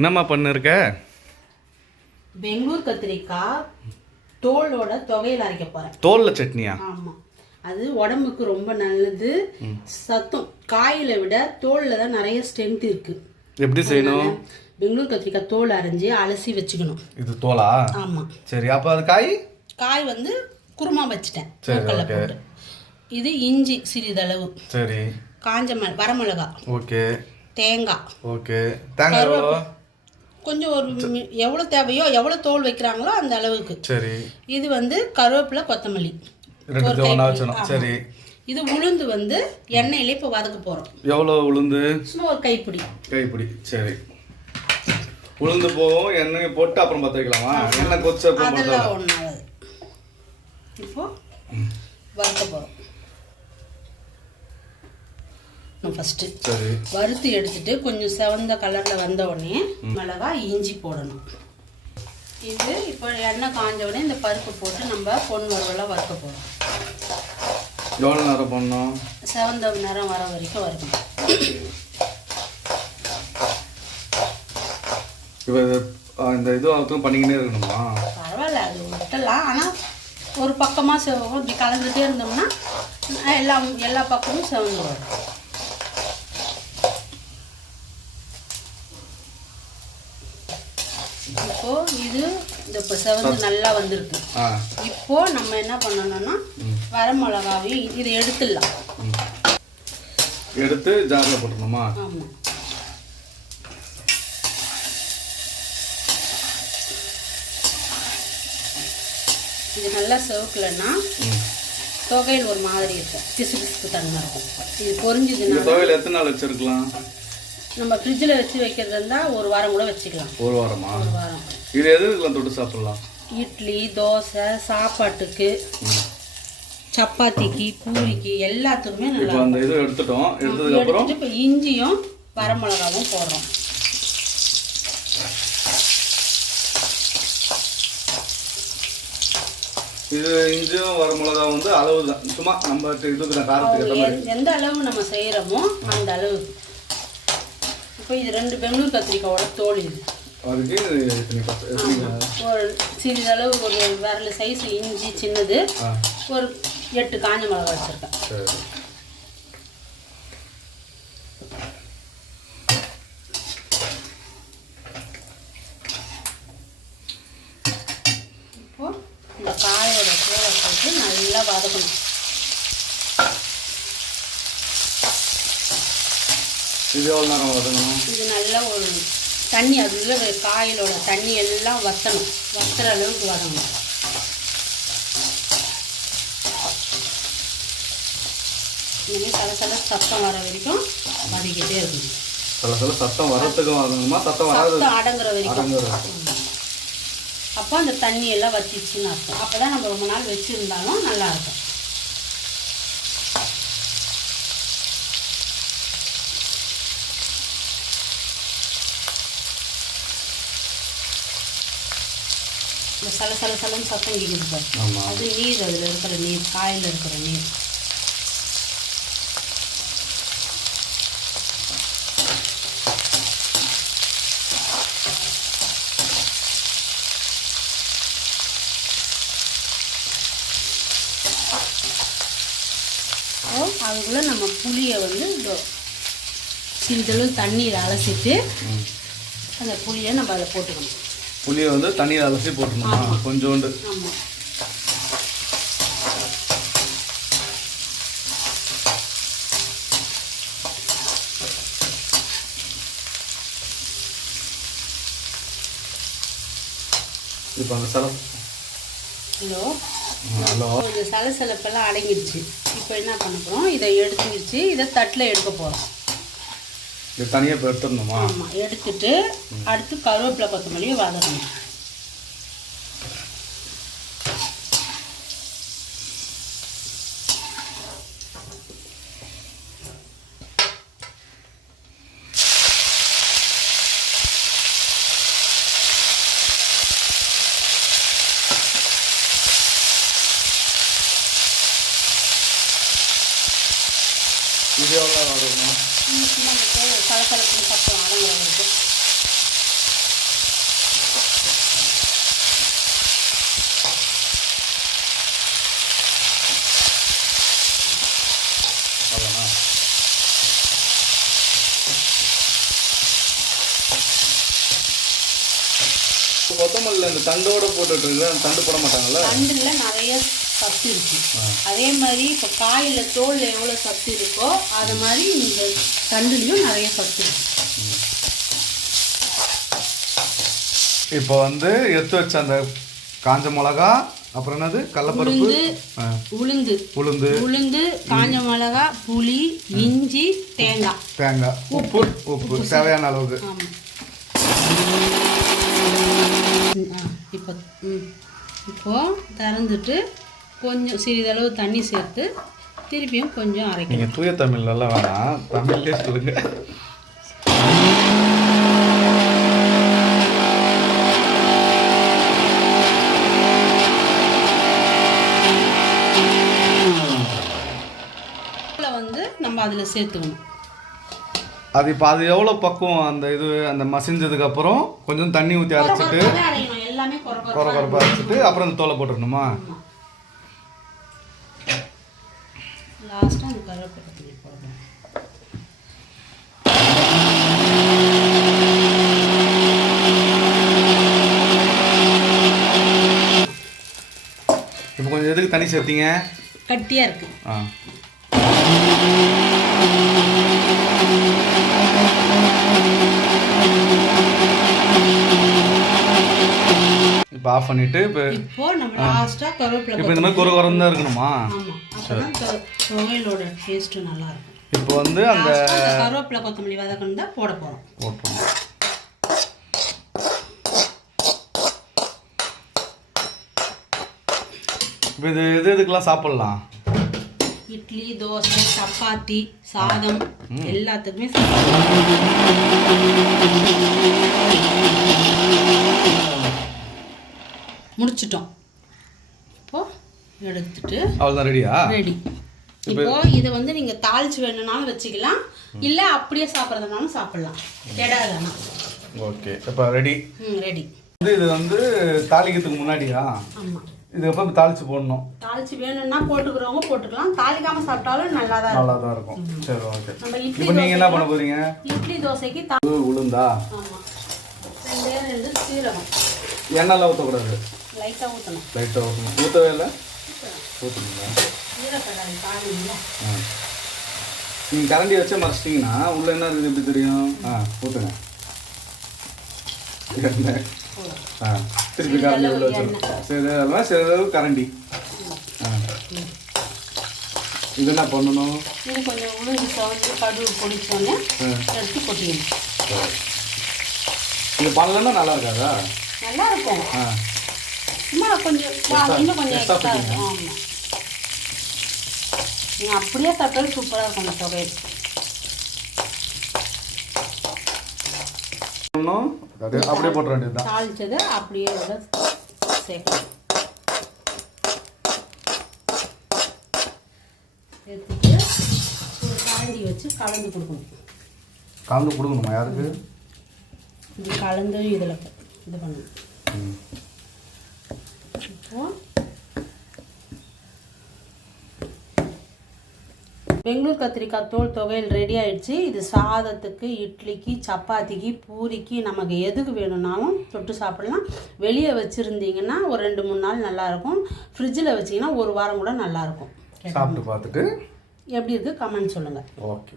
என்னம்மா பண்ணிருக்க? பெங்களூர் கத்திரிக்காய் தோலோட தொகையில் அரைக்க போறேன். தோல்ல சட்னியா? ஆமா, அது உடம்புக்கு ரொம்ப நல்லது. சத்தம் காயில விட தோல்ல தான் நிறைய ஸ்ட்ரென்த் இருக்கு. எப்படி செய்யணும்? பெங்களூர் கத்திரிக்காய் தோல் அரைஞ்சி அலசி வச்சுக்கணும். இது தோலா? ஆமா. சரி, அப்ப அது காய் வந்து குருமா வச்சிட்டேன். சரி, இது இஞ்சி சிறிதளவு. சரி. காஞ்ச வரமிளகா. ஓகே. தேங்காய். ஓகே. தேங்காய் எவ்வளோ? கொஞ்சம் ஒரு எவ்வளோ தேவையோ எவ்வளோ தோல் வைக்கிறாங்களோ அந்த அளவுக்கு. சரி. இது வந்து கருவேப்பிலை கொத்தமல்லி. சரி. இது உளுந்து வந்து எண்ணெயில இப்போ வதக்க போறோம். எவ்வளோ உளுந்து? சும்மா ஒரு கைப்பிடி. சரி. உளுந்து போகும், எண்ணெய் போட்டு அப்புறம் பற்ற வைக்கலாமா? எண்ணெய் கொதிச்ச அப்புறம் அதெல்லாம் ஒன்றாது. இப்போ வறுக்க போறோம். ஃபர்ஸ்ட் வறுத்து எடுத்துட்டு கொஞ்சம் செவந்த கலர்ல வந்த உடனே மிளகாய் இஞ்சி போடணும். இது இப்போ எண்ணெய் காஞ்ச உடனே இந்த பருப்பு போட்டு நம்ம பொன் வறுவலாக வறுக்க போறோம். எவ்வளோ நேரம் பண்ணணும்? செவந்த நேரம் வர வரைக்கும் வறுக்கணும். இப்போ இந்த இது அதுவும் பண்ணிக்கிட்டே இருக்கணுமா? பரவாயில்ல, அது விட்டலாம். ஆனால் ஒரு பக்கமாக செவம் இப்படி கலந்துகிட்டே இருந்தோம்னா எல்லா பக்கமும் செவந்து வரும். இப்போ இது இப்போ செவந்து நல்லா வந்திருக்கு. இப்போ நம்ம என்ன பண்ணணும்னா வரமிளகாவையும் இதை எடுத்துடலாம். எடுத்து ஜாரில் போட்டுக்கணுமா? ஆமாம். இது நல்லா செவக்கலைன்னா தொகையில் ஒரு மாதிரி இருக்கும், பிசு பிசுக்கு தன்மை இருக்கும். இது பொரிஞ்சதுன்னா தொகையில் எத்தனை நாள் வச்சிருக்கலாம்? நம்ம ஃப்ரிட்ஜில் வச்சு வைக்கிறது இருந்தால் ஒரு வாரம் கூட வச்சுக்கலாம். ஒரு வாரமா? ஒரு வாரம். இது எதுக்கெல்லாம் தொட்டு சாப்பிடலாம்? இட்லி, தோசை, சாப்பாட்டுக்கு, சப்பாத்திக்கு, பூரிக்கு எல்லாத்துக்குமே நல்லா. இப்போ அந்த இது எடுத்துட்டோம். எடுத்ததுக்கு அப்புறம் இப்போ இஞ்சியும் வரமிளகாவும் போடுறோம். இது இஞ்சியும் வரமிளகா வந்து அளவு தான், சும்மா நம்ம இதுக்கு தான் காரத்துக்கு எந்த அளவு நம்ம செய்கிறோமோ அந்த அளவு. இப்போ இது 2 பெங்களூர் கத்திரிக்காயோட தோல். இது ஒரு சிறிதளவு ஒரு விரல் சைஸ் இஞ்சி சின்னது, ஒரு 8 காஞ்ச மிளகா வச்சுருக்கேன். இப்போ இந்த காயோட தோலை போட்டு நல்லா வதக்கணும். இது எவ்வளோ நேரம் வதக்கணும்? இது நல்லா ஒரு தண்ணி, அதில் காயிலோட தண்ணி எல்லாம் வற்றணும், வற்றுற அளவுக்கு வதங்கணும். இனிமேல் சலசல சத்தம் வர வரைக்கும் வதக்கிட்டே இருக்கணும். சலசல சத்தம் வரத்துக்கு வதங்கணுமா? சத்தம் அடங்குற வரைக்கும். அப்போ அந்த தண்ணி எல்லாம் வற்றிச்சுன்னு அர்த்தம். அப்போ தான் நம்ம ரொம்ப நாள் வச்சுருந்தாலும் நல்லாயிருக்கும். இந்த சலசலன்னு சத்தம் கேட்குது பாரு, அது நீர், அதில் இருக்கிற நீர், காயில் இருக்கிற நீர். அதுக்குள்ளே நம்ம புளியை வந்து சிறிதளவு தண்ணீர் அலசிட்டு அந்த புளியை நம்ம அதை போட்டுக்கணும். புளியை வந்து தண்ணியில் அலசி போட்டுக்கணுமா? கொஞ்சோண்டு. ஆமாம். இப்போ அந்த ஹலோ, இந்த சலசலப்பெல்லாம் அடங்கிடுச்சு. இப்போ என்ன பண்ண போகிறோம், இதை எடுத்துக்கிடுச்சு. இதை தட்டில் எடுக்க போகிறோம். இது தனியாக எடுத்துடணுமா? ஆமாம், எடுத்துட்டு அடுத்து கருவேப்பிலை கொத்தமல்லியை வதக்கணும். இது எவ்வளோ வதக்கணும்? சும்மா சலசலப்புன்னு சத்தம் அடங்குற வரைக்கும். கொத்தமல்லியில் இந்த தண்டோட போட்டுட்டு அந்த தண்டு போட மாட்டாங்கல்ல? தண்டுல நிறைய சத்து இருக்கு. அதே மாதிரி இப்போ காயில் தோல்ல எவ்வளோ சத்து இருக்கோ அது மாதிரி இந்த தண்டுலையும் நிறைய சத்து இருக்கு. இப்போ வந்து எடுத்து வச்ச அந்த காஞ்ச மிளகா, அப்புறம் என்னது, கடலைப்பருப்பு, உளுந்து உளுந்து உளுந்து காஞ்ச மிளகா, புளி, இஞ்சி, தேங்காய், உப்பு தேவையான அளவுக்கு. இப்போ திறந்துட்டு கொஞ்சம் சிறிதளவு தண்ணி சேர்த்து திருப்பியும் கொஞ்சம் அரைக்கணும். நீங்கள் தூய தமிழ்லாம் வேணாம், தமிழ்லேயே சொல்லுங்க. வந்து நம்ம அதில் சேர்த்துக்கணும். அது இப்போ அது எவ்வளோ பக்குவம், அந்த இது அந்த மசிஞ்சதுக்கு அப்புறம் கொஞ்சம் தண்ணி ஊற்றி அரைச்சிட்டு எல்லாமே கொரகொரப்பாக அரைச்சிட்டு அப்புறம் அந்த தோலை போட்டுடணுமா? லாஸ்ட்டாக அந்த கருவேப்பிலை போடணும். இப்போ கொஞ்சம் எதுக்கு தண்ணி சேர்த்தீங்க? கட்டியாக இருக்கு. இப்போ ஆஃப் பண்ணிட்டு இப்போ நம்ம லாஸ்டா கருவேப்பிலை. இப்போ இந்த மாதிரி கொரகொரன்னு தான் இருக்கணுமா? ஆமா, அப்பதான் துவையலோட டேஸ்ட் நல்லா இருக்கும். இப்போ வந்து அந்த கருவேப்பிலை கொத்தமல்லி வதக்கணும் தான் போட போறோம். இப்போ இது எதுக்கெல்லாம் சாப்பிடலாம்? இட்லி, தோசை, சப்பாத்தி, சாதம் எல்லாத்துக்குமே முடிச்சிட்டோம். இப்போ எடுத்துட்டு அவ்வளோதான், ரெடியா? ரெடி. இப்போ இதை வந்து நீங்க தாளிச்சு வேணும்னாலும் வச்சுக்கலாம், இல்ல அப்படியே சாப்பிட்றதுனாலும் சாப்பிடலாம். கெடாதானா? ஓகே, இப்போ ரெடி. ரெடி. இது வந்து தாளிக்கிறதுக்கு முன்னாடியா? ஆமா. இது எப்போ தாளிச்சு போடணும்? தாளிச்சு வேணும்னா போட்டுக்கிறவங்க போட்டுக்கலாம், தாளிக்காம சாப்பிட்டாலும் நல்லா தான் இருக்கும். சரி, ஓகே. நம்ம இட்லி, இப்போ நீங்க என்ன பண்ண போறீங்க? இட்லி தோசைக்கு உளுந்தா? ஆமா, ரெண்டு சீரகம். எண்ணெய்லாம் ஊற்றக்கூடாது, லைட்டாக ஊற்றணும். லைட்டாக ஊற்றணும். ஊற்றவே இல்லை? ஊற்றுனீங்களா? நீங்கள் கரண்டி வச்சே மறைச்சிட்டிங்கன்னா உள்ள என்ன இருக்குது எப்படி தெரியும்? ஊற்றுங்க. எண்ணெய். திருப்பி கரண்டி உள்ள வச்சிடணும். சரி, கரண்டி. இது என்ன பண்ணணும்? இது கொஞ்சம் உளுந்து சவந்து கடுகு பொடிச்சோன்னே எடுத்து கொட்டிக்கணும். இது பண்ணலன்னா நல்லா இருக்காதா? நல்லா இருக்கும். சும்மா கொஞ்சம் இன்னும் கொஞ்சம் எக்ஸ்ட்ரா இருக்கும். ஆமாம், நீங்கள் அப்படியே சாப்பிட்டாலும் சூப்பராக இருக்கும் அந்த துவையல். அப்படியே போட்டுற வேண்டியது. தாளிச்சதை அப்படியே சேர்க்கணும். சேர்த்துட்டு ஒரு கரண்டி வச்சு கலந்து கொடுக்கணும். கலந்து கொடுக்கணுமா? யாருக்கு? இது கலந்து இதில் இது பண்ணணும். இப்போ பெங்களூர் கத்திரிக்காய் தோல் துவையல் ரெடி ஆயிடுச்சு. இது சாதத்துக்கு, இட்லிக்கு, சப்பாத்திக்கு, பூரிக்கு, நமக்கு எதுக்கு வேணும்னாலும் தொட்டு சாப்பிடலாம். வெளியே வச்சுருந்தீங்கன்னா ஒரு 2-3 நாள் நல்லாயிருக்கும். ஃப்ரிட்ஜில் வச்சிங்கன்னா ஒரு வாரம் கூட நல்லாயிருக்கும். சாப்பிட்டு பார்த்துட்டு எப்படி இருக்குது கமெண்ட் சொல்லுங்கள். ஓகே.